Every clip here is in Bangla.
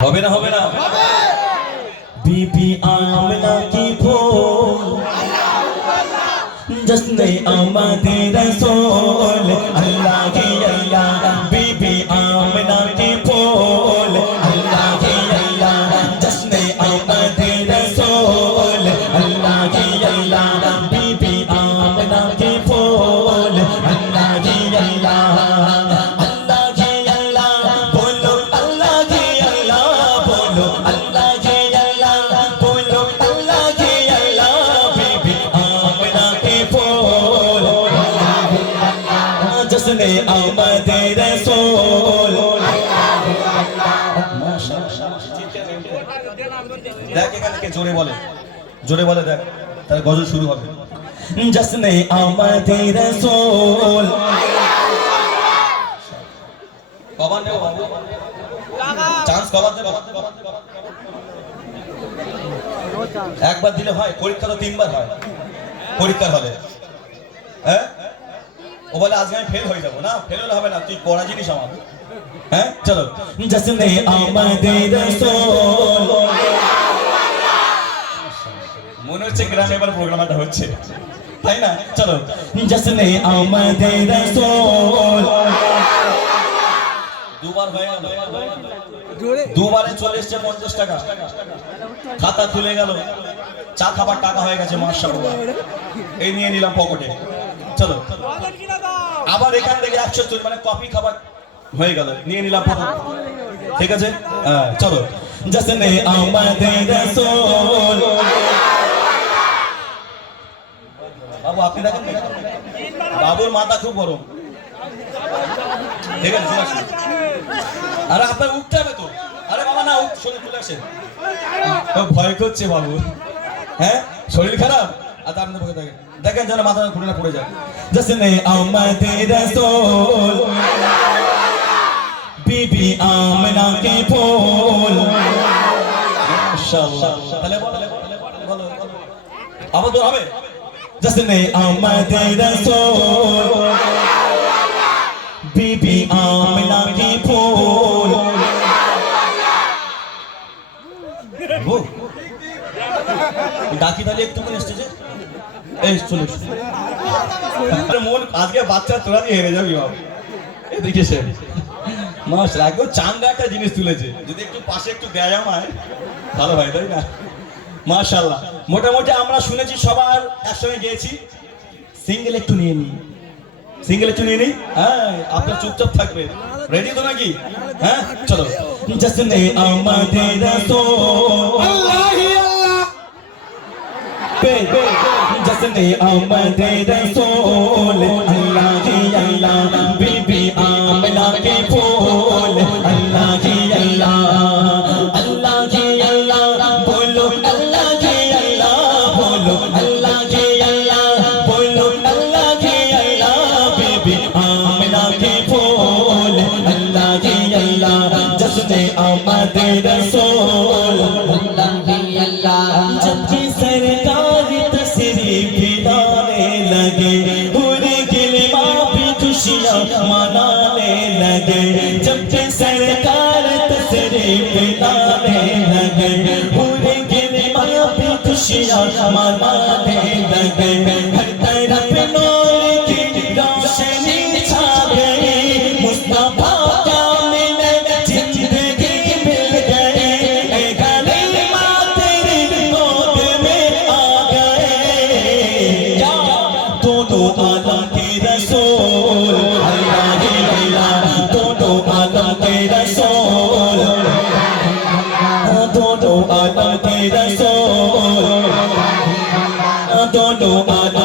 হবে না হবে না बीबी आमना की फूल जश्न आमद रसूल अल्लाह की अल्लाह बीबी आमना की फूल अल्लाह की अल्लाह जश्न आमद रसूल अल्लाह की अल्लाह बीबी आमना की फूल अल्लाह की अल्लाह जश्न आमद रसूल देख এখানে কে জোরে বলে দেখ তার গজল শুরু হবে जश्न आमद रसूल কবার নেব বাবু চান্স কবার দেব একবার দিলে হয় পরীক্ষা তো তিনবার হয় পরীক্ষা হলে হ্যাঁ ও বলে আজকে আমি ফেল হয়ে যাব না ফেল হলে হবে না তুই পড়া জিনিস আমার হ্যাঁ চলো जश्न आमद रसूल মনে হচ্ছে গ্রামে এবার প্রোগ্রামটা হচ্ছে তাই না চলো जश्न आमद रसूल দুবার হয়ে গেল দুবারে চলে এসেছে 50 টাকা খাতা খুলে গেল চা খাবার টাকা হয়ে গেছে মাশাআল্লাহ এই নিয়ে নিলাম পকেটে চলো আবার এখান থেকে 100 মানে কফি খাবার হয়ে গেল নিয়ে নিলাম পকেটে ঠিক আছে চলো जश्न आमद रसूल বাবু আপনি দেখেন বাবুর মাথা খুব বড় ঠিক আছে আরে আপনার উঠতে হবে তো আরে বাবা না উঠ শরীর চলে আসে ভয় করছে বাবু হ্যাঁ শরীর খারাপ আর তার মধ্যে দেখেন দেখেন যেন মাথা ঘুরে না পড়ে যায় जश्न आमद रसूल बीबी आमना के फूल माशाআল্লাह তাহলে বলো আবার তো হবে जश्न आमद रसूल बीबी आमना के फूल ডাকি তাহলে একটুখানি স্টেজে এই চলে আরে মন আজকে বাচ্চা তোরা দিয়ে হেরে যাবি বাবা এদিকে সে মাস রাখো চাঙ্গা একটা জিনিস তুলেছে যদি একটু পাশে একটু দেয় আমায় ভালো হয় তাই না মাশাআল্লাহ মোটামুটি আমরা শুনেছি সবার একসঙ্গে গিয়েছি সিঙ্গেল একটু নিয়ে নি হ্যাঁ আপনারা চুপচাপ থাকবেন রেডি তো নাকি হ্যাঁ চলো जश्न आमद रसूल अल्लाह जश्न आमद रसूल अल्लाह की अल्लाह बीबी आमना के फूल अल्लाह की अल्लाह अल्लाह की अल्लाह बोलो अल्लाह की अल्लाह बोलो अल्लाह की अल्लाह बोलो अल्लाह की अल्लाह बीबी आमना के फूल अल्लाह की अल्लाह जश्न आमद रसूल अल्लाह की अल्लाह जबकि सरकार तशरीफ लाने लगे पूरे गिलमा भी खुशियां मनाने लगे जबकि सरकार तशरीफ लाने लगे पूरे गिलमा भी खुशियां मनाने लगे हर तरफ नूर की रोशनी छा गई मुस्तफा का मिले जिंदगी मिल गए गलीमा तेरी गोद में आ गए क्या दोनों आलम के रसूल अल्लाह की अल्लाह दोनों आलम के रसूल दोनों आलम के रसूल दोनों आलम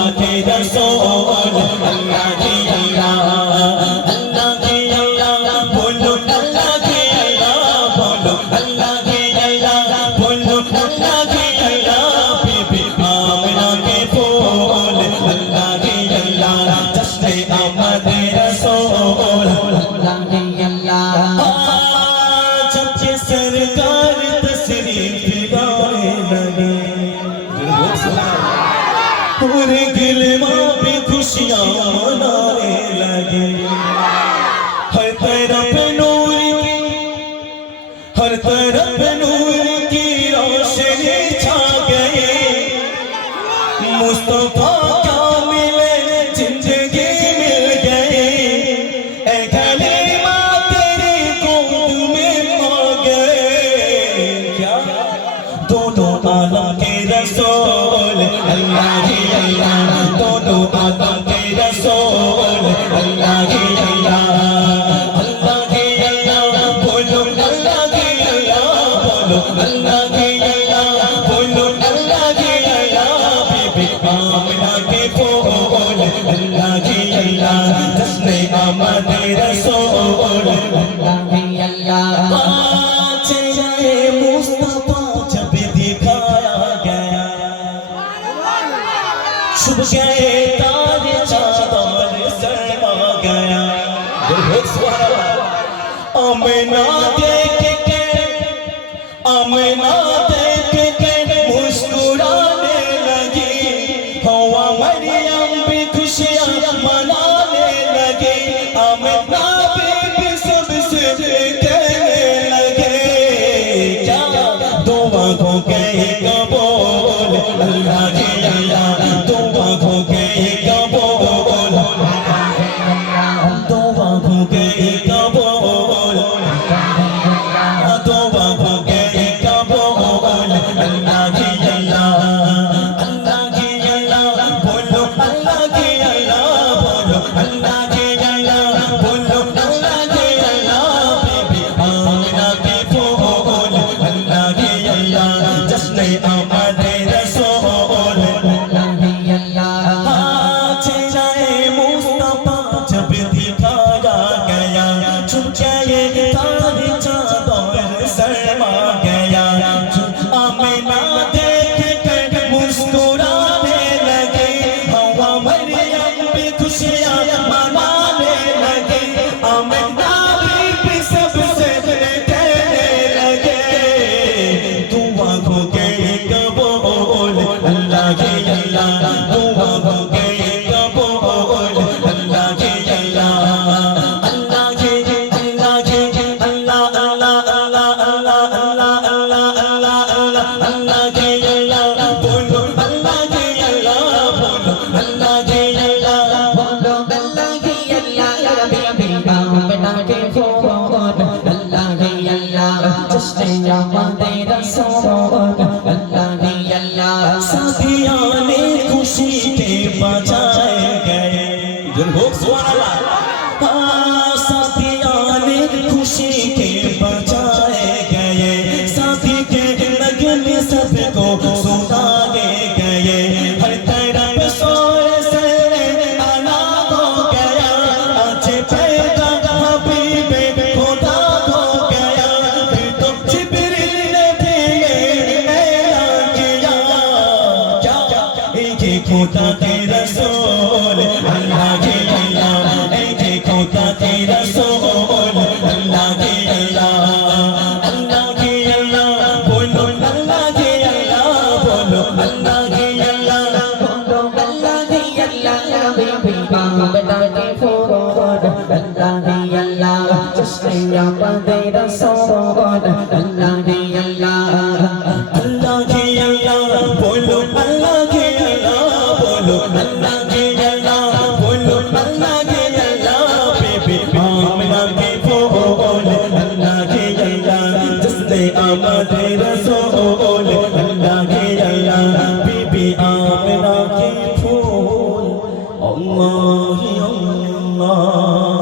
पे नूर की रोशनी छा गई मुस्तफा क्या मिले जिंदगी मिल गई ऐ कलीमा तेरी गोद में आ गए क्या दोनों आलम के रसूल अल्लाह ही अल्लाह दोनों आलम के रसूल अल्लाह ही अल्लाह अल्लाह ही अल्लाह बोलो अल्लाह ही अल्लाह बोलो अल्लाह ही अल्लाह बोलो अल्लाह ही अल्लाह बीबी आमिना के फूल अल्लाह ही अल्लाह जिसने आमद रसूल अल्लाह ही अल्लाह चेहरे मुस्तफा जब दिखाया गया छुप गए तारे चादर शर्मा गया आमिना देख के मुस्कुराने लगी हवा मरियम भी खुशियां मनाने लगी आमिना भी सबसे कहने लगे क्या दुआ हो गई कबूल अल्लाह की अल्लाह दुआ हो गई कबूल दुआ हो गई कबूल दुआ हो गई कबूल अल्लाह की अल्लाह बोलो अल्लाह की अल्लाह बोलो अल्लाह की अल्लाह बोलो अल्लाह की अल्लाह बीबी आमिना के फूल अल्लाह की अल्लाह जिसने आमद रसूल अल्लाह की अल्लाह चेहरे मुस्तफा जब दिखाया गया छुप गए तारे चादर शर्मा गया आमिना देख कर मुस्कुराने लगे हवा मरियम भी खुशियां मनाने लगे आमिना भी सबसे कहने लगे दुआ हो गई कबूल अल्लाह की अल्लाह दुआ हो गई कबूल अल्लाह की अल्लाह अल्लाह की अल्लाह की अल्लाह अल्लाह अल्लाह अल्लाह अल्लाह अल्लाह अल्लाह अल्लाह अल्लाह की अल्लाह बोलो अल्लाह की अल्लाह बोलो अल्लाह की अल्लाह बोलो अल्लाह की अल्लाह बीबी आमिना के फूल अल्लाह की अल्लाह जिसने आमद रसूल अल्लाह की अल्लाह साथियाने खुशी के बजाए गए जरूर सुभान अल्लाह साथियाने खुशी के बजाए गए साथी के लगने सबको सुनाए गए हर तरफ सोए से आना हो गया आज पैदा हबीबे खुदा हो गया फिर तो जिब्रील ने भी ऐलान किया क्या एक खुदा के रसूल अल्लाह के अल्लाह एक खुदा के रसूल अल्लाह के अल्लाह अल्लाह के अल्लाह बोलो अल्लाह के अल्लाह बोलो अल्लाह के अल्लाह बोलो अल्लाह की अल्लाह बीबी आमिना के फूल अल्लाह की अल्लाह जिसने आमद रसूल अल्लाह की अल्लाह अल्लाह के अल्लाह बोलो अल्लाह के अल्लाह बोलो अल्लाह के अल्लाह बोलो अल्लाह के अल्लाह बीबी आमिना के फूल अल्लाह के अल्लाह जिसने आमद रसूल अल्लाह के अल्लाह बीबी आमिना के फूल अल्लाह ही अल्लाह